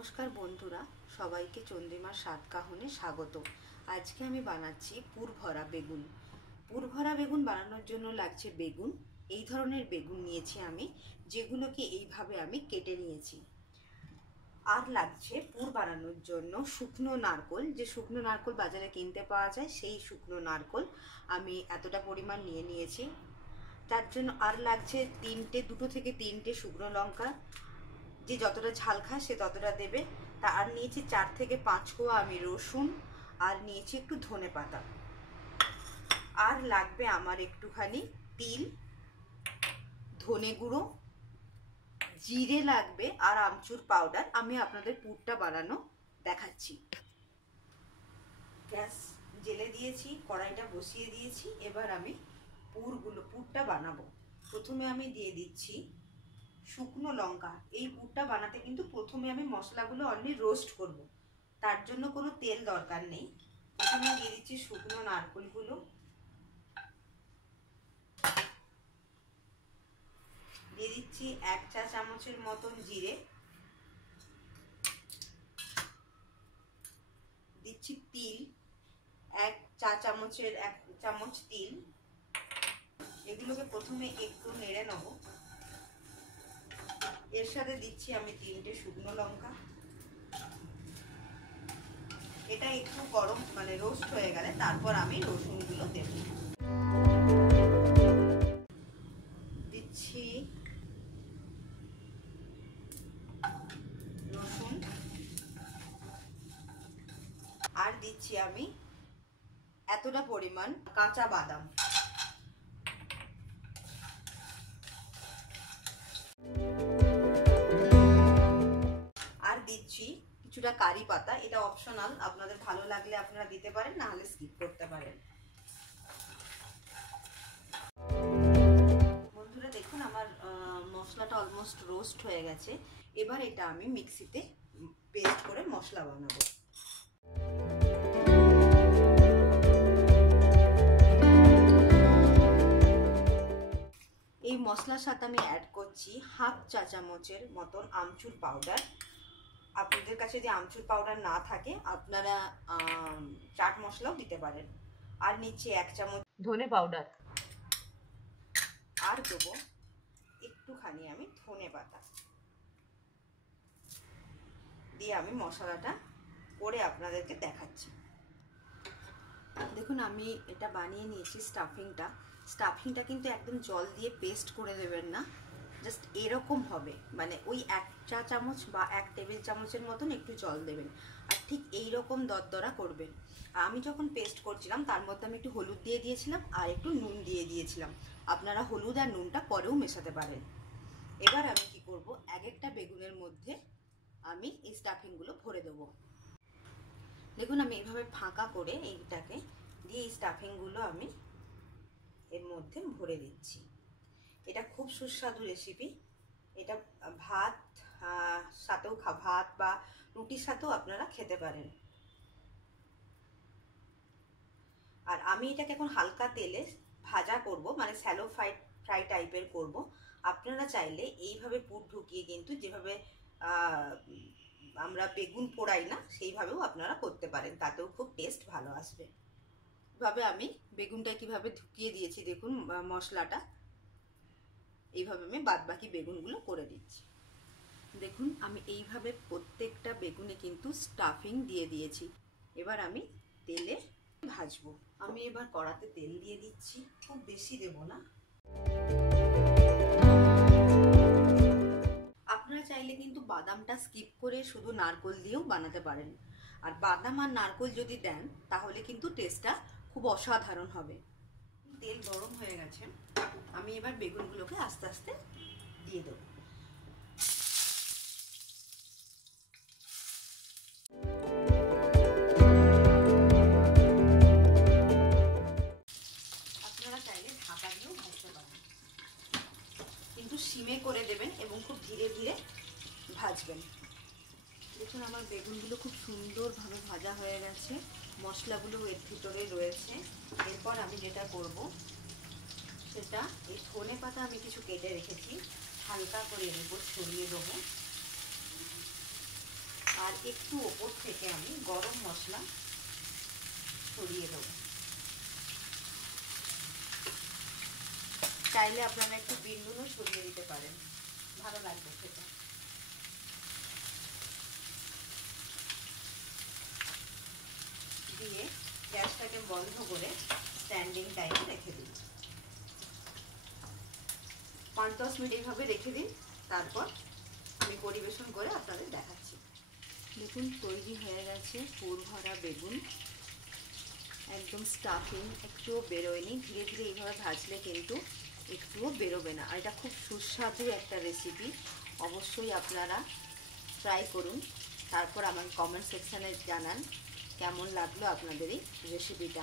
নমস্কার বন্ধুরা, সবাইকে চন্দ্রিমার স্বাদ কাহনে স্বাগত। আজকে আমি বানাচ্ছি পুরভরা বেগুন। পুরভরা বেগুন বানানোর জন্য লাগছে বেগুন। এই ধরনের বেগুন নিয়েছি আমি, যেগুলোকে এইভাবে আমি কেটে নিয়েছি। আর লাগছে পুর বানানোর জন্য শুকনো নারকোল। যে শুকনো নারকোল বাজারে কিনতে পাওয়া যায়, সেই শুকনো নারকোল আমি এতটা পরিমাণ নিয়ে নিয়েছি। তার জন্য আর লাগছে দুটো থেকে তিনটে শুকনো লঙ্কা। যে যতটা ঝাল খায় সে ততটা দেবে। তা আর নিয়েছি 4 থেকে 5 কোয়া আমি রসুন, আর নিয়েছি একটু ধনেপাতা। আর লাগবে আমার একটুখানি তিল, ধনে গুঁড়ো, জিরে লাগবে, আর আমচুর পাউডার। আমি আপনাদের পুরটা বানানো দেখাচ্ছি। গ্যাস জেলে দিয়েছি, কড়াইটা বসিয়ে দিয়েছি। এবার আমি পুরটা বানাবো। প্রথমে আমি দিয়ে দিচ্ছি শুকনো লঙ্কা। এই পুরটা বানাতে কিন্তু প্রথমে আমি মশলাগুলো অনলি রোস্ট করব, তার জন্য কোনো তেল দরকার নেই। প্রথমে দিয়ে দিচ্ছি শুকনো নারকেলগুলো, দিয়ে দিচ্ছি 1 চা চামচের মতন জিরে, দিচ্ছি তিল 1 চামচ তিল। এগুলোকে প্রথমে একটু নেড়ে নেব। এর সাথে দিচ্ছি আমি 3টে শুকনো লঙ্কা। এটা একটু গরম রোস্ট হয়ে গেলে তারপর আমি রসুনগুলো দেব। দিচ্ছি রসুন, আর দিচ্ছি আমি এতটা পরিমাণ কাঁচা বাদাম। আর দিচ্ছি কিছুটা কারি পাতা। এটা অপশনাল, আপনাদের ভালো লাগলে আপনারা দিতে পারেন, না হলে স্কিপ করতে পারেন। বন্ধুরা দেখুন, আমার মশলাটা অলমোস্ট রোস্ট হয়ে গেছে। এবার এটা আমি মিক্সিতে পেস্ট করে মশলা বানাবো। এই মশলার সাথে আমি অ্যাড করছি 1/2 চা চামচের মতন আমচুর পাউডার। আপনাদের কাছে যদি আমচুর পাউডার না থাকে আপনারা চাট মশলাও দিতে পারেন। আর নিচ্ছি 1 চামচ ধনে পাউডার, আর দেবো একটুখানি আমি ধনে পাতা দিয়ে আমি মশলাটা করে আপনাদেরকে দেখাচ্ছি। দেখুন, আমি এটা বানিয়ে নিয়েছি স্টাফিংটা কিন্তু একদম জল দিয়ে পেস্ট করে দেবেন না, জাস্ট এরকম হবে। ওই 1 চা চামচ বা 1 টেবিল চামচের মতন একটু জল দেবেন, আর ঠিক এইরকম দরদরা করবেন। আমি যখন পেস্ট করছিলাম তার মধ্যে আমি একটু হলুদ দিয়ে দিয়েছিলাম আর একটু নুন দিয়ে দিয়েছিলাম। আপনারা হলুদ আর নুনটা পরেও মেশাতে পারেন। এবার আমি কি করব, এক একটা বেগুনের মধ্যে আমি এই স্টাফিংগুলো ভরে দেবো। দেখুন, আমি এইভাবে ফাঁকা করে এইটাকে দিয়ে এই স্টাফিংগুলো আমি এর মধ্যে ভরে দিচ্ছি। এটা খুব সুস্বাদু রেসিপি। এটা ভাত বা রুটির সাথেও আপনারা খেতে পারেন। আর আমি এটাকে এখন হালকা তেলে ভাজা করব, স্যালো ফ্রাই টাইপের করব। আপনারা চাইলে এইভাবে পুর ঢুকিয়ে কিন্তু যেভাবে আমরা বেগুন পোড়াই না, সেইভাবেও আপনারা করতে পারেন, তাতেও খুব টেস্ট ভালো আসবে। এভাবে আমি বেগুনটা কিভাবে ঢুকিয়ে দিয়েছি দেখুন মশলাটা। এইভাবে আমি বাদবাকি বেগুনগুলো করে দিচ্ছি। দেখুন, আমি এইভাবে প্রত্যেকটা বেগুনে কিন্তু স্টাফিং দিয়ে দিয়েছি। এবার আমি তেলে ভাজবো। আমি এবার কড়াতে তেল দিয়ে দিচ্ছি, খুব বেশি দেব না। আপনারা চাইলে কিন্তু বাদামটা স্কিপ করে শুধু নারকেল দিয়েও বানাতে পারেন। আর বাদাম আর নারকেল যদি দেন তাহলে কিন্তু টেস্টটা খুব অসাধারণ হবে। তেল গরম হয়ে গেছে, আমি এবার বেগুনগুলোকে আস্তে আস্তে দিয়ে দেবো। আপনারা চাইলে ঢাকা দিয়েও ভাজতে পারেন, কিন্তু সিমে করে দেবেন এবং খুব ধীরে ধীরে ভাজবেন। দেখুন, আমার বেগুনগুলো খুব সুন্দরভাবে ভাজা হয়ে গেছে, মশলাগুলো এর ভিতরে রয়েছে। এরপর আমি যেটা করব সেটা, এই ধনে পাতা আমি কিছু কেটে রেখেছি, হালকা করে এর উপর ছড়িয়ে দেবো। আর একটু ওপর থেকে আমি গরম মশলা ছড়িয়ে দেবো। চাইলে আপনারা একটু বিট নুনও ছড়িয়ে দিতে পারেন, ভালো লাগবে খেতে। দিয়ে গ্যাসটাকে বন্ধ করে স্ট্যান্ডিং টাইমে রেখে দিন। 5-10 মিনিট এইভাবে রেখে দিন, তারপর আমি পরিবেশন করে আপনাদের দেখাচ্ছি। দেখুন তৈরি হয়ে গেছে পুর ভরা বেগুন, একদম স্টাফিং একটুও বেরোয়নি। ধীরে ধীরে এইভাবে ভাজলে কিন্তু একটুও বেরোবে না। আর এটা খুব সুস্বাদু একটা রেসিপি, অবশ্যই আপনারা ট্রাই করুন। তারপর আমাকে কমেন্ট সেকশানে জানান কেমন লাগলো আপনাদের এই রেসিপিটা।